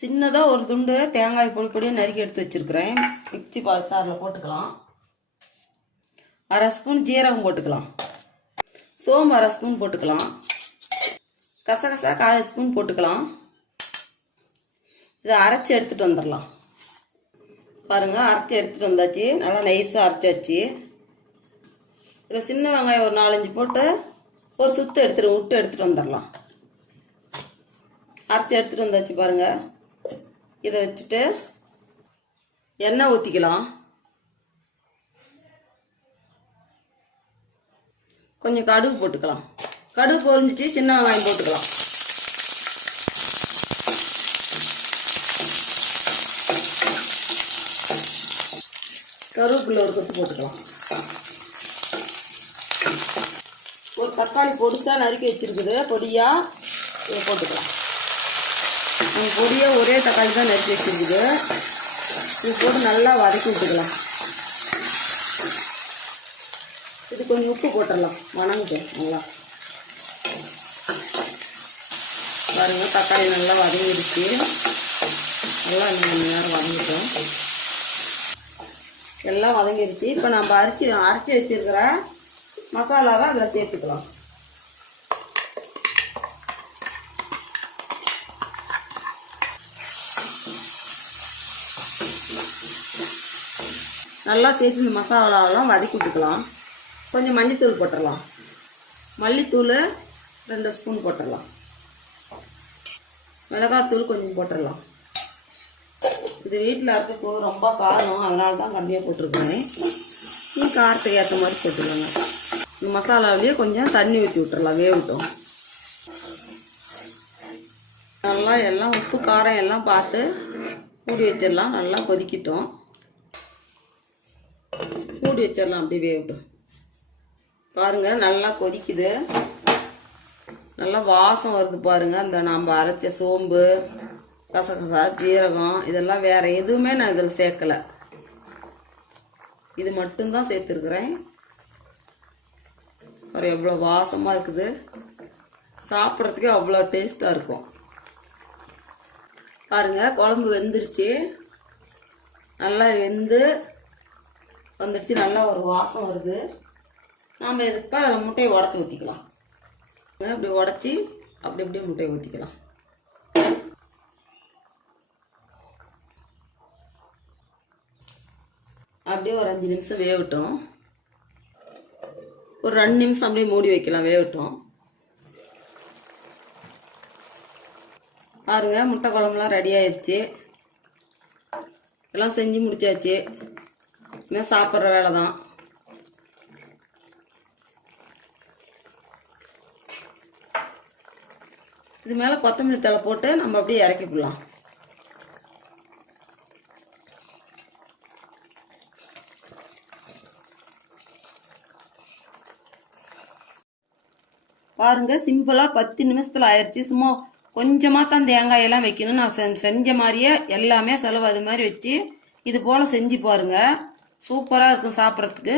சின்னதாக ஒரு துண்டு தேங்காய் பொடியாக நறுக்கி எடுத்து வச்சுருக்கிறேன். மிக்சி சாரில் போட்டுக்கலாம். அரை ஸ்பூன் ஜீரகம் போட்டுக்கலாம். சோம்பு அரை ஸ்பூன் போட்டுக்கலாம். கசகசா 1/4 ஸ்பூன் போட்டுக்கலாம். இதை அரைச்சி எடுத்துகிட்டு வந்துடலாம். பாருங்கள், அரைச்சி எடுத்துகிட்டு வந்தாச்சு. நல்லா நைஸாக அரைச்சாச்சு. இதில் சின்ன வெங்காயம் ஒரு 4-5 போட்டு ஒரு சுத்து எடுத்துகிட்டு வந்துடலாம். அரைச்சி எடுத்துகிட்டு வந்தாச்சு. பாருங்கள், இதை வச்சுட்டு எண்ணெய் ஊற்றிக்கலாம். கொஞ்சம் கடுகு போட்டுக்கலாம். கடுகு பொரிஞ்சிட்டு சின்ன வெங்காயம் போட்டுக்கலாம். கருவேப்பிலை ஒரு கொத்து போட்டுக்கலாம். ஒரு தக்காளி பொடிசாக நறுக்கி வச்சுருக்குது, பொடியாக இதை போட்டுக்கலாம். பொடியாக ஒரே தக்காளி தான் நறுக்கி வச்சுருக்குது. இது போட்டு நல்லா வதக்கி விட்டுக்கலாம். இது கொஞ்சம் உப்பு போட்டுடலாம், வணங்கிட்டு நல்லா. பாருங்கள், தக்காளி நல்லா வதங்கிடுச்சு. நல்லா இன்னும் நேரம் வதங்கிட்டோம். எல்லாம் வதங்கிடுச்சு. இப்போ நம்ம அரைச்சி வச்சுருக்கிற மசாலாவை அதில் சேர்த்துக்கலாம். நல்லா சேர்த்து இந்த மசாலாவெல்லாம் வதக்கி விட்டுக்கலாம். கொஞ்சம் மஞ்சத்தூள் போட்டுடலாம். மல்லித்தூள் 2 ஸ்பூன் போட்டுடலாம். மிளகாத்தூள் கொஞ்சம் போட்டுடலாம். இது வீட்டில் இருக்க ரொம்ப காரம், அதனால தான் கம்மியாக போட்டிருக்கேன். நீ காரத்துக்கு ஏற்ற மாதிரி போட்டுக்கோங்க. இந்த மசாலாவிலேயே கொஞ்சம் தண்ணி ஊற்றி விட்டுறலாம், வேகட்டும். நல்லா எல்லாம் உப்பு காரம் எல்லாம் பார்த்து மூடி வச்சிடலாம். நல்லா கொதிக்கிட்டோம். மூடி வச்சிடலாம், அப்படியே வேகட்டும். பாருங்கள், நல்லா கொதிக்குது. நல்லா வாசம் வருது. பாருங்கள், அந்த நம்ம அரைச்ச சோம்பு, கசகசா, ஜீரகம் இதெல்லாம் வேறு எதுவுமே நான் இதில் சேர்க்கலை. இது மட்டும்தான் சேர்த்துருக்குறேன். ஒரு எவ்வளோ வாசமாக இருக்குது. சாப்பிட்றதுக்கே அவ்வளோ டேஸ்ட்டாக இருக்கும். பாருங்கள், குழம்பு வெந்துருச்சு. நல்லா வெந்து வந்துடுச்சு. நல்லா ஒரு வாசம் வருது. நாம் இதுக்கு அதில் முட்டையை உடச்சி ஊற்றிக்கலாம். இப்படி உடச்சி அப்படியே முட்டையை ஊற்றிக்கலாம். அப்படியே ஒரு 5 நிமிஷம் வேகட்டும். ஒரு 2 நிமிஷம் அப்படியே மூடி வைக்கலாம், வேகட்டும். பாருங்க, முட்டை குழம்புலாம் ரெடி ஆயிடுச்சு. எல்லாம் செஞ்சு முடிச்சாச்சு. இன்னும் சாப்பிட்ற வேலை தான். இது மேலே கொத்தமல்லி தழை போட்டு நம்ம அப்படியே இறக்கி விடலாம். பாருங்க, சிம்பிளாக 10 நிமிஷத்தில் ஆயிடுச்சு. சும்மா கொஞ்சமாக தான் தேங்காயெல்லாம் வைக்கணும். நான் செஞ்ச மாதிரியே எல்லாமே செலவு அது மாதிரி வச்சு இது போல் செஞ்சு பாருங்கள். சூப்பராக இருக்கும் சாப்பிட்றதுக்கு.